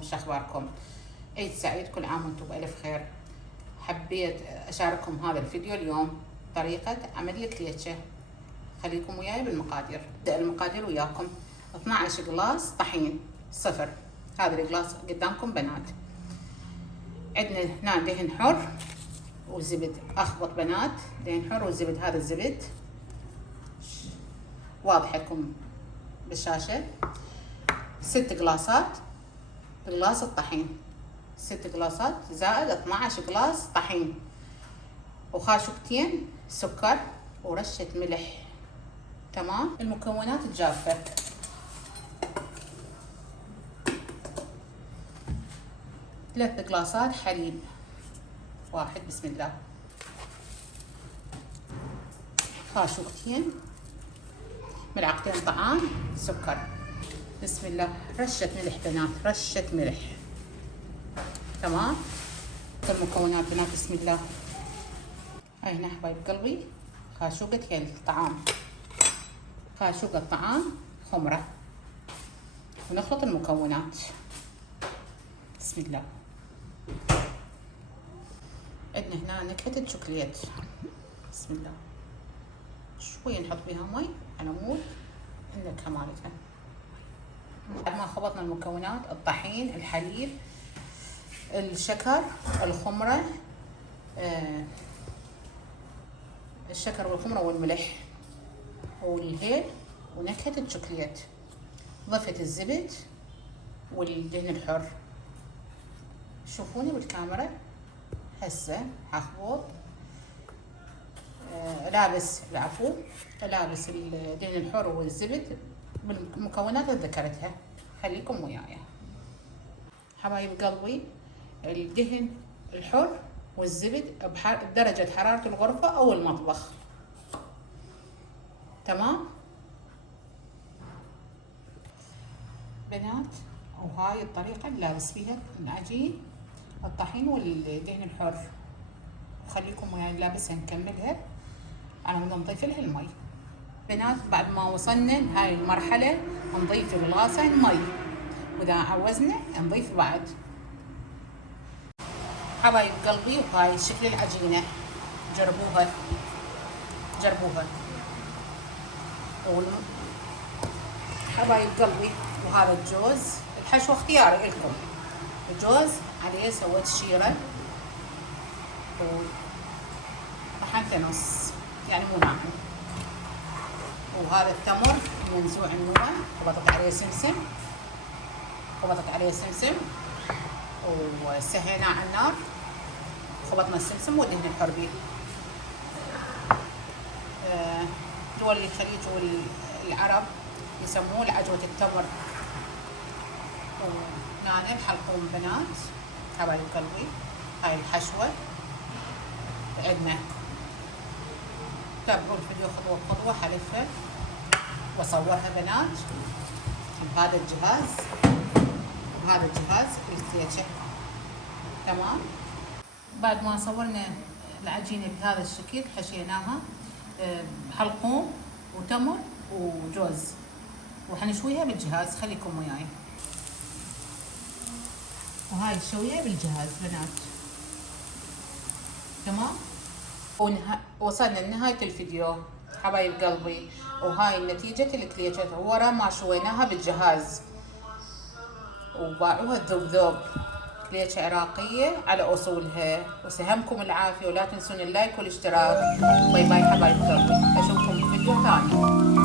عليكم؟ شخباركم؟ عيد سعيد، كل عام وانتم بألف خير. حبيت أشارككم هذا الفيديو اليوم طريقة عمل الكليتشة. خليكم وياي بالمقادير. ابدأ المقادير وياكم. 12 قلاص طحين صفر، هذا القلاص قدامكم بنات. عندنا هنا دهن حر وزبد، اخبط بنات دهن حر وزبد. هذا الزبد واضح لكم بالشاشة. 6 قلاصات قلاص الطحين، 6 قلاصات زائد 12 قلاص طحين، وخاشوقتين سكر ورشة ملح. تمام. المكونات الجافة: 3 قلاصات حليب، واحد بسم الله، خاشوقتين، ملعقتين طعام سكر بسم الله، رشة ملح بنات، رشة ملح. تمام. المكونات بنات بسم الله. هاي هنا حبايب قلبي خاشوقة الطعام، خاشوقة طعام خمرة، ونخلط المكونات بسم الله. عندنا هنا نكهة الشوكليت بسم الله، شوية نحط فيها مي على مود النكهة مالتها. بعد ما خلطنا المكونات: الطحين، الحليب، الشكر، الخمرة، الشكر والخمرة والملح والهيل ونكهة الشوكليت، ضفت الزبد والدهن الحر. شوفوني بالكاميرا هسه هخبط لابس الدهن الحر والزبد بالمكونات اللي ذكرتها. خليكم وياي حبايب قلبي. الدهن الحر والزبد بدرجة حرارة الغرفة أو المطبخ. تمام بنات. وهاي الطريقة اللي لابس فيها العجين الطحين والدهن الحر. خليكم وياي لابسها نكملها على مود نضيف لها المي. بنات بعد ما وصلنا لهاي المرحلة نضيف الغاصة مي، واذا عوزنا نضيف بعد. حبايب قلبي وهاي شكل العجينة، جربوها جربوها. حبايب قلبي وهذا الجوز، الحشوة اختياري لكم. الجوز عليه سويت شيرة وطحنته نص يعني مو ناعم. وهذا التمر منزوع النوع، وبطت عليه سمسم، وسهيناه على النار، خبطنا السمسم والدهن الحر بيه. دول الخليج والعرب يسموه العجوة التمر. ونحن الحلقوم بنات حبايب قلبي. هاي الحشوة عندنا، تابعوا الفيديو خطوة بخطوة حلفها واصورها بنات بهذا الجهاز وهذا الجهاز الكليتشة. تمام. بعد ما صورنا العجينة بهذا الشكل حشيناها حلقوم وتمر وجوز، وحنشويها بالجهاز. خليكم وياي. وهاي الشوية بالجهاز بنات. تمام. وصلنا لنهاية الفيديو حبايب قلبي، وهاي نتيجة الكليتشات ورا ما شويناها بالجهاز وباعوها ذوب كليتشة عراقية على أصولها. وسهمكم العافية، ولا تنسون اللايك والاشتراك. باي باي حبايب قلبي، أشوفكم في فيديو ثاني.